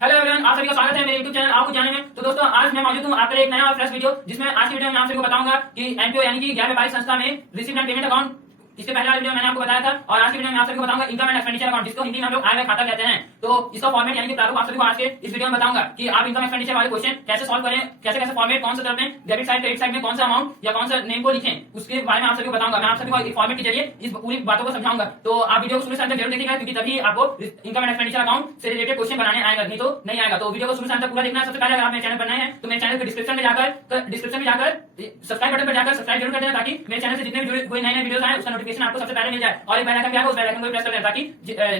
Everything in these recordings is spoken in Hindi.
हेलो एवरीवन, आप सभी का स्वागत है मेरे YouTube चैनल आपको जाने में। तो दोस्तों, आज मैं मौजूद हूँ आपके लिए एक नया और फ्रेश वीडियो, जिसमें आज की वीडियो में मैं आप सभी को बताऊंगा कि एमपीओ यानी कि गैर व्यापारिक संस्था में रिसीव्ड एंड पेमेंट अकाउंट, इसके पहले वाले वीडियो मैंने आपको बताया था, और आज की वीडियो में आप सभी को बताऊंगा इनकम एंड एक्सपेंडिचर अकाउंट, जिसको हिंदी में हम लोग आय व्यय खाता कहते हैं। तो इसका फॉर्मेट यानी कि प्रारूप आप सभी को आज के इस वीडियो में बताऊंगा कि आप इनकम एक्सपेंडिचर वाले क्वेश्चन कैसे सॉल्व करें, कैसे कैसे फॉर्मेट, कौन सा तरफ में, डेबिट साइड क्रेडिट साइड में कौन सा अमाउंट या कौन सा नेम को लिखें, उसके बारे में आप सभी को बताऊंगा। मैं आप सभी को एक फॉर्मेट के जरिए इस पूरी बातों को समझाऊंगा। तो आप वीडियो को शुरू से अंत तक जरूर देखिएगा, क्योंकि तभी आपको इनकम एंड एक्सपेंडिचर अकाउंट से रिलेटेड क्वेश्चन बनाने आएगा, नहीं तो नहीं आएगा। तो वीडियो को शुरू से अंत तक पूरा देखना है। सबसे पहले अगर आप मेरे चैनल पर नए हैं तो मेरे चैनल के डिस्क्रिप्शन में जाकर सब्सक्राइब बटन पर जाकर सब्सक्राइब जरूर कर देना, ताकि मेरे चैनल से जितने भी कोई नए वीडियोस आए उसका नोटिफिकेशन आपको सबसे पहले मिल जाए। और एक बेल आइकन भी आएगा, उस बेल आइकन को प्रेस कर देना, ताकि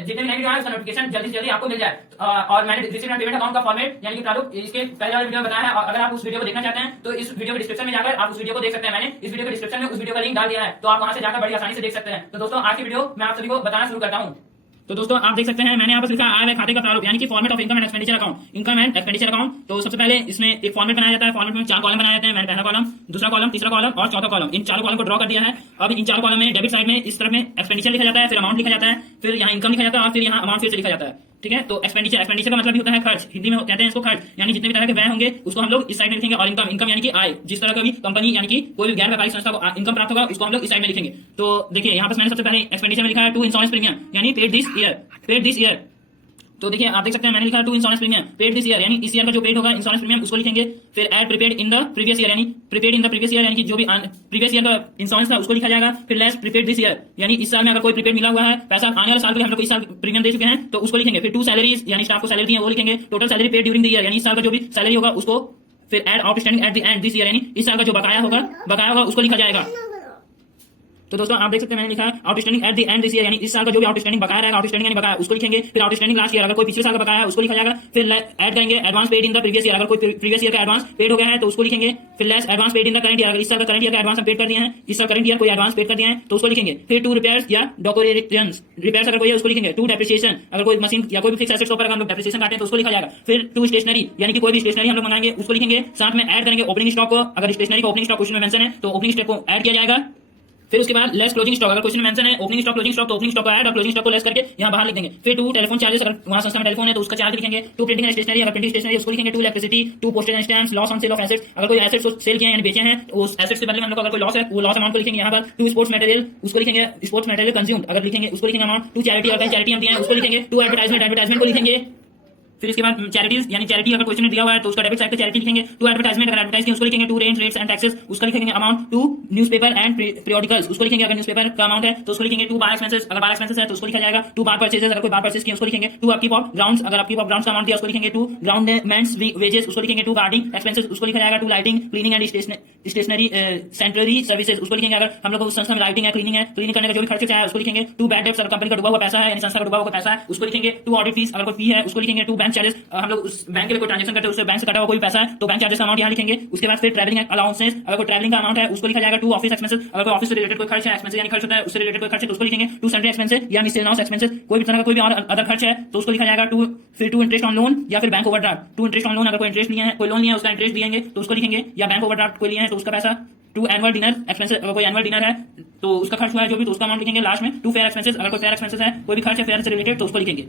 जितने भी नए वीडियो आए उसका नोटिफिकेशन जल्दी से जल्दी आपको मिल जाए। और मैंने रिसीव्ड एंड पेमेंट अकाउंट का फॉर्मेट यानी कि प्रारूप इसके पहले वाले वीडियो में बताया है, और अगर आप उस वीडियो को देखना चाहते हैं तो इस वीडियो के डिस्क्रिप्शन में जाकर आप उस वीडियो को देख सकते हैं। मैंने इस वीडियो के डिस्क्रिप्शन में उस वीडियो का लिंक डाल दिया है, तो आप वहां से जाकर बड़ी आसानी से देख सकते हैं। तो दोस्तों, आज की वीडियो मैं आप सभी को बताना शुरू करता हूँ। तो दोस्तों, आप देख सकते हैं मैंने यहाँ पर लिखा आय व्यय खाते का प्रारूप यानी कि format of income and expenditure account, income and expenditure account. तो सबसे पहले इसमें एक फॉर्मेट बनाया जाता है। फॉर्मेट में 4 कॉलम बनाए जाते हैं। मैंने पहला कॉलम, दूसरा कॉलम, तीसरा कॉलम और चौथा कॉलम, इन चारों कॉलम को ड्रॉ कर दिया है। अब इन 4 कॉलम में डेबिट साइड में इस तरफ में एक्सपेंडिचर लिखा जाता है, फिर अमाउंट लिखा जाता है, फिर यहाँ इनकम लिखा जाता है और फिर यहाँ अमाउंट फिर से लिखा जाता है। ठीक है, तो एक्सपेंडिचर का मतलब भी होता है खर्च, हिंदी में कहते हैं इसको खर्च, यानी जितने भी तरह के व्यय होंगे उसको हम लोग इस साइड में लिखेंगे। और इनकम यानी कि आय, जिस तरह का भी कंपनी यानी कि कोई भी गैर व्यापारिक संस्था को इनकम प्राप्त होगा उसको हम लोग इस साइड में लिखेंगे। तो देखिए यहाँ पर मैंने सबसे पहले एक्सपेंडिचर में लिखा है टू इंश्योरेंस प्रीमियम यानी पेड दिस ईयर। तो देखिए आप देख सकते हैं मैंने लिखा है to insurance premium paid this year, यानी इस ईयर का जो पेड होगा इंश्योरेंस प्रीमियम उसको लिखेंगे। फिर add prepaid in the previous year, यानी prepaid in the previous year, यानी कि जो भी प्रीवियस ईयर का इंश्योरेंस था उसको लिखा जाएगा। फिर लेस प्रीपेड दिस ईयर, यानी इस साल में अगर कोई प्रीपेड मिला हुआ है पैसा, आने वाले साल के हम लोग इस साल प्रीमियम दे चुके हैं तो उसको लिखेंगे। फिर टू सैलरीज, यानी स्टाफ को सैलरी दी है वो लिखेंगे। Total salary paid during the year, यानी इस साल का जो भी सैलरी होगा उसको। फिर add outstanding at the end this year, यानी इस साल का जो बकाया होगा उसको लिखा जाएगा। तो दोस्तों आप देख सकते हैं मैंने लिखा है outstanding at the end this year, यानी इस साल का जो भी आउटस्टैंडिंग बकाया रहेगा, आउटस्टैंडिंग यानी बकाया, उसको लिखेंगे। फिर आउटस्टैंडिंग लास्ट ईयर, अगर कोई पिछले साल का बकाया है उसको लिखा जाएगा। फिर ऐड करेंगे advance paid in the previous year, अगर कोई प्रीवियस ईयर का एडवांस पेड हो गया है तो उसको लिखेंगे। फिर less advance paid in the current year, अगर इस साल का करंट ईयर का एडवांस हम पेड कर दिए हैं, इस साल करंट ईयर कोई एडवांस पेड कर दिए हैं तो उसको लिखेंगे। फिर टू रिपेयर्स या डेकोरेशंस, रिपेयर्स अगर कोई है उसको लिखेंगे। टू डेप्रिसिएशन, अगर कोई मशीन या कोई भी फिक्स एसेट्स पर हम लोग डेप्रिसिएशन काटें तो उसको लिखा जाएगा। फिर टू स्टेशनरी, यानी कि कोई भी स्टेशनरी हम लोग मंगाएंगे उसको लिखेंगे। साथ में ऐड करेंगे ओपनिंग स्टॉक को, अगर स्टेशनरी का ओपनिंग स्टॉक क्वेश्चन में मेंशन है तो ओपनिंग स्टॉक को ऐड किया जाएगा। फिर उसके बाद लेस क्लोजिंग स्टॉक, अगर क्वेश्चन में मेंशन है ओपनिंग स्टॉक क्लोजिंग स्टॉक तो ओपनिंग स्टॉक को ऐड और क्लोजिंग स्टॉक को लेस करके यहाँ बाहर लिख देंगे। फिर टू टेलीफोन चार्जेस, अगर वहाँ संस्था में टेलीफोन है तो उसका चार्ज लिखेंगे। टू प्रिंटिंग एंड स्टेशनरी, अगर प्रिंटिंग स्टेशनरी उसको लिखेंगे। To electricity, to postage and stamps, loss on sale of assets, अगर कोई एसेट्स को सेल किए हैं यानी बेचे हैं उस एसेट्स के बदले में हम लोग अगर कोई लॉस है वो लॉस अमाउंट को लिखेंगे यहाँ पर। टू स्पोर्ट्स मटेरियल, उसको लिखेंगे स्पोर्ट्स मटेरियल कंज्यूम्ड, अगर लिखेंगे उसको लिखेंगे अमाउंट। टू चैरिटी, अगर चैरिटी हम दिए हैं उसको लिखेंगे। टू एडवर्टाइजमेंट को लिखेंगे। फिर इसके बाद चैरिटीज, यानी चैरिटी अगर क्वेश्चन में दिया हुआ है तो उसका डेबिट साइड पे चैरिटी लिखेंगे। टू एडवर्टाइजमेंट, अगर एडवर्टाइज किया उसको लिखेंगे। To rent rates and taxes, उसका लिखेंगे amount. To newspaper and periodicals, उसको लिखेंगे, अगर न्यूज़पेपर का अमाउंट है तो उसको लिखेंगे। टू बार एक्सपेंसेस, अगर बार एक्सपेंसेस है तो उसको लिखा जाएगा। टू बार परचेजेस, अगर कोई बार परचेज किया उसको लिखेंगे। टू अपकीप ऑफ ग्राउंड्स, अगर अपकीप ऑफ ग्राउंड्स का अमाउंट दिया उसको लिखेंगे। टू ग्राउंडमेंट्स वेजेस, उसको लिखेंगे। टू गार्डिंग एक्सपेंसेस, उसको लिखा जाएगा। To lighting, cleaning and stationery sanitary services, उसको लिखेंगे, अगर हम लोग उस संस्था में लाइटिंग है, क्लीनिंग करने का जो भी खर्च है उसको लिखेंगे। टू बैड डेब्ट्स, अगर कंपनी का डूबा हुआ पैसा है यानी संस्था का डूबा हुआ पैसा है उसको लिखेंगे। टू ऑडिट फीस, अगर कोई फी है उसको लिखेंगे। टू बैंक चार्जेस, हम लोग बैंक के लिए कोई ट्रांजेक्शन करते हैं उससे बैंक से कटा हुआ कोई पैसा है तो बैंक चार्जेस का अमाउंट यहाँ लिखेंगे। उसके बाद फिर ट्रैवलिंग अलाउंसेस, अगर कोई ट्रैवलिंग का अमाउंट है उसको लिखा जाएगा। टू ऑफिस एक्सपेंसेस, अगर कोई ऑफिस से रिलेटेड कोई खर्च है, एक्सपेंसेस यानी खर्च होता है उससे रिलेटेड कोई खर्च है तो उसको लिखेंगे। टू सैलरी एक्सपेंसेस या मिसलेनियस एक्सपेंसेस, कोई भी तरह का कोई भी और अदर खर्च है तो उसको लिखा जाएगा। फिर टू इंटरेस्ट ऑन लोन या फिर bank overdraft, to interest on loan, अगर कोई इंटरेस्ट लिया है, कोई लोन लिया है उसका इंटरेस्ट दिएंगे तो उसको लिखेंगे, या बैंक ओवरड्राफ्ट कोई लिया है तो उसका पैसा। टू एनुअल डिनर एक्सपेंसेस, अगर कोई एनुअल डिनर है तो उसका खर्च हुआ है जो भी तो उसका अमाउंट लिखेंगे लास्ट में। टू फेयर एक्सपेंसेस, अगर कोई फेयर एक्सपेंसेस है, कोई भी खर्च है फेयर से रिलेटेड तो उसको लिखेंगे।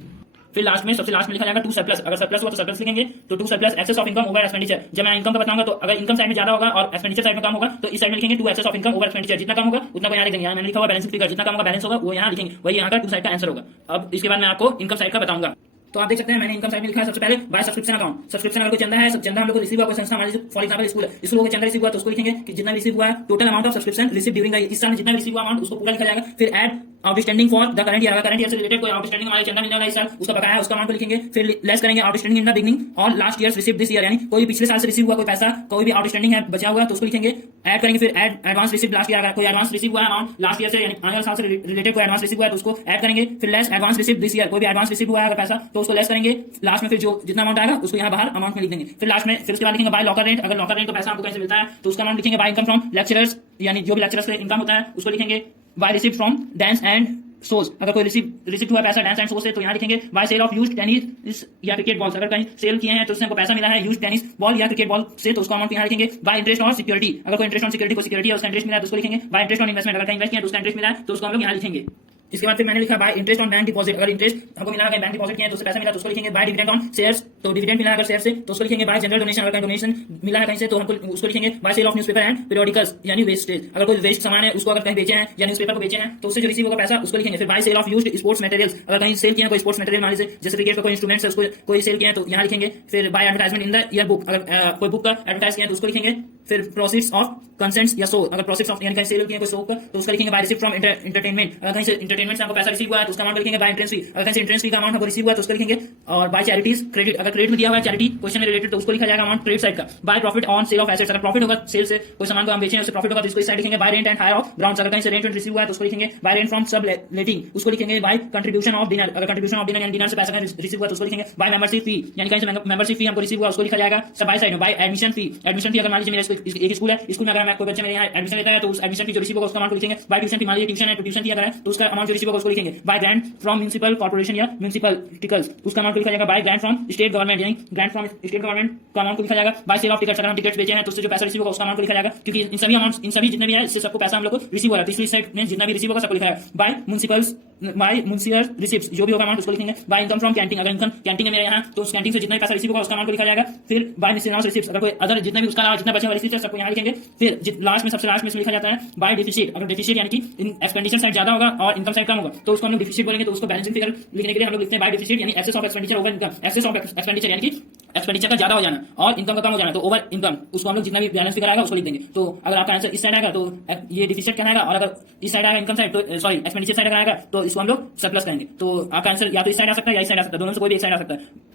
फिर लास्ट में सबसे लास्ट में लिखा जाएगा टू सरप्लस, अगर सरप्लस हुआ तो सरप्लस लिखेंगे। तो to surplus excess of income over expenditure, जब मैं इनकम का बताऊंगा तो अगर इनकम साइड में ज्यादा होगा और एक्सपेंडिचर साइड में कम होगा तो इस साइड में लिखेंगे to excess of income over expenditure, जितना कम होगा उतना को यहाँ लिख देंगे। यहाँ मैंने लिखा हुआ बैलेंस फिगर, जितना कम होगा बैलेंस होगा वो यहाँ लिखेंगे, वही यहाँ का टू साइड का आंसर होगा। अब इसके बाद मैं आपको इनकम साइड का बताऊंगा। तो आप देख सकते हैं मैंने इनकम साइड में लिखा है सबसे पहले बाय सब्सक्रिप्शन अकाउंट। सब्सक्रिप्शन अगर कोई चंदा है, चंदा हम लोग को रिसीव हुआ कोई संस्था, हमारी फॉर एग्जांपल स्कूल है, स्कूल को चंदा रिसीव हुआ तो उसको लिखेंगे कि जितना रिसीव हुआ है, total amount of subscription receive during the इस साल में जितना रिसीव हुआ अमाउंट उसको पूरा लिखा जाएगा। फिर add outstanding for the current year, current year से रिलेटेड कोई आउटस्टैंडिंग हमारे चंदा मिलने वाला इस साल उसका बकाया है उसका अमाउंट को लिखेंगे। फिर लेस करेंगे आउटस्टैंडिंग इन द बिगनिंग और last year receive this year, यानी कोई पिछले साल से रिसीव हुआ कोई पैसा, कोई भी आउटस्टैंडिंग है बचा हुआ तो उसको लिखेंगे। ऐड करेंगे फिर add advance receive last year, अगर कोई एडवांस रिसीव हुआ है अमाउंट लास्ट ईयर से यानी आने वाले साल से रिलेटेड कोई एडवांस रिसीव हुआ है तो उसको ऐड करेंगे। फिर less advance receive this year, कोई भी एडवांस रिसीव हुआ है अगर पैसा तो उसको लेस करेंगे। लास्ट में फिर जो जितना अमाउंट आएगा उसको यहाँ बाहर अमाउंट में लिख देंगे। फिर लास्ट में फिर उसके बाद लिखेंगे बाय लॉकर रेंट, अगर लॉकर रेंट तो पैसा आपको कैसे मिलता है तो उसका अमाउंट लिखेंगे। बाय इनकम फ्रॉम लेक्चरर्स, यानी जो भी लेक्चरर्स से इनकम होता है उसको लिखेंगे। By receive from dance and source, अगर कोई रिसीव हुआ पैसा डांस एंड सोर्स से तो यहाँ लिखेंगे। By sale of used tennis या क्रिकेट बॉल्स, अगर कहीं सेल किए हैं तो उससे हमको पैसा मिला है यूज्ड टेनिस बॉल या क्रिकेट बॉल से तो उसका अमाउंट यहाँ लिखेंगे। बाय इंटरेस्ट ऑन सिक्योरिटी, अगर कोई इंटरेस्ट ऑन सिक्योरिटी को सिक्योरिटी है उसका इंटरेस्ट मिला है तो उसको लिखेंगे। बाय इंटरेस्ट ऑन इन्वेस्टमेंट, अगर कहीं इन्वेस्ट किया तो उसका इंटरेस्ट मिला है तो उसको हम लोग यहाँ लिखेंगे। इसके बाद फिर मैंने लिखा bye interest on bank deposit, अगर इंटरेस्ट हमको मिला है बैंक डिपॉजिट किया है तो उससे पैसा मिला तो उसको लिखेंगे। बाय डिविडेंड ऑन शेयर्स, तो डिविडेंड मिला है अगर शेयर से तो उसको लिखेंगे। बाय जनरल डोनेशन, अगर डोनेशन मिला है कहीं से तो हमको उसको लिखेंगे। By sale of newspaper and periodicals यानी वेस्टेज, अगर कोई वेस्ट सामान है उसको अगर कहीं बेचे हैं या न्यूज़पेपर को बेचे हैं तो उससे जो रिसीव होगा पैसा उसको लिखेंगे। फिर by sale of used sports materials, अगर कहीं सेल किया है कोई स्पोर्ट्स मटेरियल मान लीजिए जैसे क्रिकेट का कोई इंस्ट्रूमेंट्स है उसको कोई सेल किया है तो यहाँ लिखेंगे। फिर by advertisement in the year book, अगर कोई बुक का एडवर्टाइज किया है तो उसको लिखेंगे। फिर प्रोसीड्स ऑफ कंसेंट्स या शो, अगर प्रोसीड्स ऑफ यानी कहीं सेल किया है कोई शो का तो उसका लिखेंगे बाय रिसीव फ्रॉम एंटरटेनमेंट, अगर कहीं से एंटरटेनमेंट से हमको पैसा रिसीव हुआ है तो उसका अमाउंट लिखेंगे। बाय एंट्रेंस फी, अगर कहीं से एंट्रेंस फी का अमाउंट हमको रिसीव हुआ है तो उसका लिखेंगे। और बाय चैरिटीज क्रेडिट, अगर क्रेडिट में दिया हुआ है चैरिटी क्वेश्चन में रिलेटेड तो उसको लिखा जाएगा अमाउंट क्रेडिट साइड का। By profit on sale of assets, अगर प्रॉफिट होगा सेल से कोई सामान को हम बेचें उससे प्रॉफिट होगा तो इसको इस साइड लिखेंगे। By rent and hire of grounds, अगर कहीं से रेंट रिसीव हुआ है तो उसको लिखेंगे। बाय रेंट फ्रॉम सब लेटिंग, उसको लिखेंगे। बाय कंट्रीब्यूशन ऑफ डिनर, अगर कंट्रीब्यूशन ऑफ डिनर यानी डिनर से पैसा रिसीव हुआ तो उसको लिखेंगे। बाय मेंबरशिप फी, यानी कहीं से मेंबरशिप फी हमको रिसीव हुआ उसको लिखा जाएगा सब बाय साइड में। By admission fee, admission fee अगर मान लीजिए मेरा एक स्कूल है, स्कूल में अगर कोई बच्चा मेरे यहाँ एडमिशन लेता है तो उस एडमिशन फी जो रिसीव होगा उसका अमाउंट लिखेंगे। बाय ट्यूशन फी, मान लीजिए ट्यूशन है तो ट्यूशन फी अगर है तो उसका अमाउंट जो रिसीव होगा उसको लिखेंगे। Bye grant from municipal corporation या म्युनिसिपलिटीकल्स, उसका अमाउंट लिखा जाएगा। Bye grant from state government, यानी ग्रांट फ्रॉम स्टेट गवर्नमेंट का अमाउंट लिखा जाएगा। बाय सेल ऑफ टिकट्स, अगर हम टिकट्स बेचे हैं तो उससे जो पैसा रिसीव होगा उसका अमाउंट लिखा जाएगा, क्योंकि इन सभी अमाउंट इन सभी जितने भी है इससे सबको पैसा हम लोग को रिसीव हो रहा है, इसलिए साइड में जितना भी रिसीव होगा सबको लिखा है। बाय म्युनिसिपल्स, बाय म्युनिसिपल रिसिप्ट्स, जो भी होगा अमाउंट उसको लिखेंगे। बाय इनकम फ्रॉम कैंटीन, अगर इनकम कैंटीन है मेरे यहाँ तो उस कैंटीन से जितना भी पैसा रिसीव होगा उसका अमाउंट लिखा जाएगा। फिर बाय मिसलेनियस रिसिप्ट्स, अगर कोई अदर जितना भी उसका अलावा जितना बचा हुआ रिसिप्ट है सबको यहाँ लिखेंगे। फिर लास्ट में सबसे लास्ट में लिखा जाता है बाय डिफिसिट, अगर डिफिसिट यानी कि एक्सपेंडिचर साइड ज्यादा होगा और इनकम साइड कम होगा तो उसको हम लोग डिफिसिट बोलेंगे। तो उसको बैलेंसिंग फिगर लिखने के लिए हम लोग लिखते हैं बाय डिफिसिट, यानी excess of expenditure over income, excess of expenditure यानी कि एक्सपेंडिचर का ज्यादा हो जाना और इनकम का कम हो जाना, तो ओवर इनकम उसको हम लोग जितना भी बैलेंस फिगर आएगा उसको लिख देंगे। तो अगर आपका आंसर इस साइड आएगा तो ये डिफिसिट कहना आएगा, और अगर इस साइड आएगा इनकम साइड तो सॉरी एक्सपेंडिचर साइड अगर आएगा तो इसको हम लोग सरप्लस करेंगे। तो आपका आंसर या तो इस साइड आ सकता है या इस साइड आ सकता है, दोनों में से कोई भी एक साइड आ सकता है।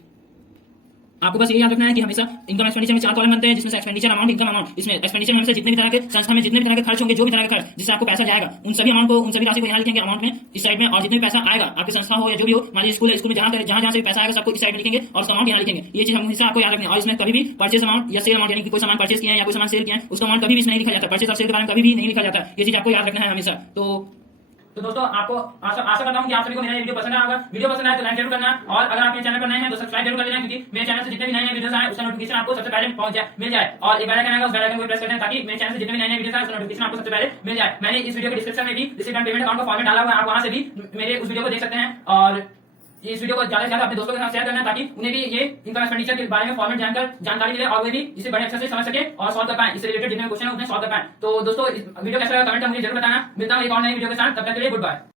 आपको बस ये याद रखना है कि हमेशा इनकम एक्सपेंडिचर में 4 कॉलम बनते हैं, जिसमें से एक्सपेंडिचर अमाउंट, इनकम अमाउंट, इसमें एक्सपेंडिचर में हमेशा जितने भी तरह के संस्था में जितने भी तरह के खर्च होंगे, जो भी तरह के खर्च जिससे आपको पैसा जाएगा उन सभी अमाउंट को, उन सभी राशि को यहाँ लिखेंगे अमाउंट में इस साइड में, और जितने भी पैसा आएगा आपकी संस्था हो या जो भी हो, मान लीजिए स्कूल है, स्कूल में जहां से भी पैसा आएगा सबको इस साइड में लिखेंगे और उसका अमाउंट यहाँ लिखेंगे। ये चीज हमेशा आपको याद रखनी है। और इसमें कभी भी परचेस अमाउंट या सेल अमाउंट, यानी कि कोई सामान परचेस किया है या कोई सामान सेल किया है उसका अमाउंट कभी भी इसमें नहीं लिखा जाता, परचेस और सेल के बारे में कभी भी नहीं लिखा जाता, ये चीज आपको याद रखना है हमेशा। तो दोस्तों आपको आशा करता हूं कि आप सभी को मेरा वीडियो पसंद आया होगा। वीडियो पसंद आए तो लाइक जरूर करना, और अगर आप मेरे चैनल पर नए हैं तो सब्सक्राइब जरूर कर लेना, क्योंकि मेरे चैनल से जितने भी नए वीडियोस आए उसका नोटिफिकेशन आपको सबसे पहले पहुंच जाए, मिल जाए। और एक बेल आइकन आएगा उस बेल आइकन को प्रेस कर देना ताकि मेरे चैनल से जितने भी नए वीडियोस आए उसका नोटिफिकेशन आपको सबसे पहले मिल जाए। मैंने इस वीडियो के डिस्क्रिप्शन में भी रिसीव्ड एंड पेमेंट अकाउंट का फॉर्मेट डाला हुआ है, आप वहां से भी मेरे उस वीडियो को देख सकते हैं। और इस वीडियो को ज्यादा से ज्यादा अपने दोस्तों के साथ शेयर करना ताकि उन्हें भी ये इनकम एक्सपेंडिचर के बारे में फॉर्मेट जानकारी मिले और वे भी इसे बड़े अच्छे से समझ सके और सॉल्व कर पाए, इससे रिलेटेड जितने क्वेश्चन है उन्हें सॉल्व कर पाए। तो दोस्तों इस वीडियो कैसा लगा कमेंट में मुझे जरूर बताना। मिलता हूं एक और नई वीडियो के साथ, तब तक के लिए गुड बाय।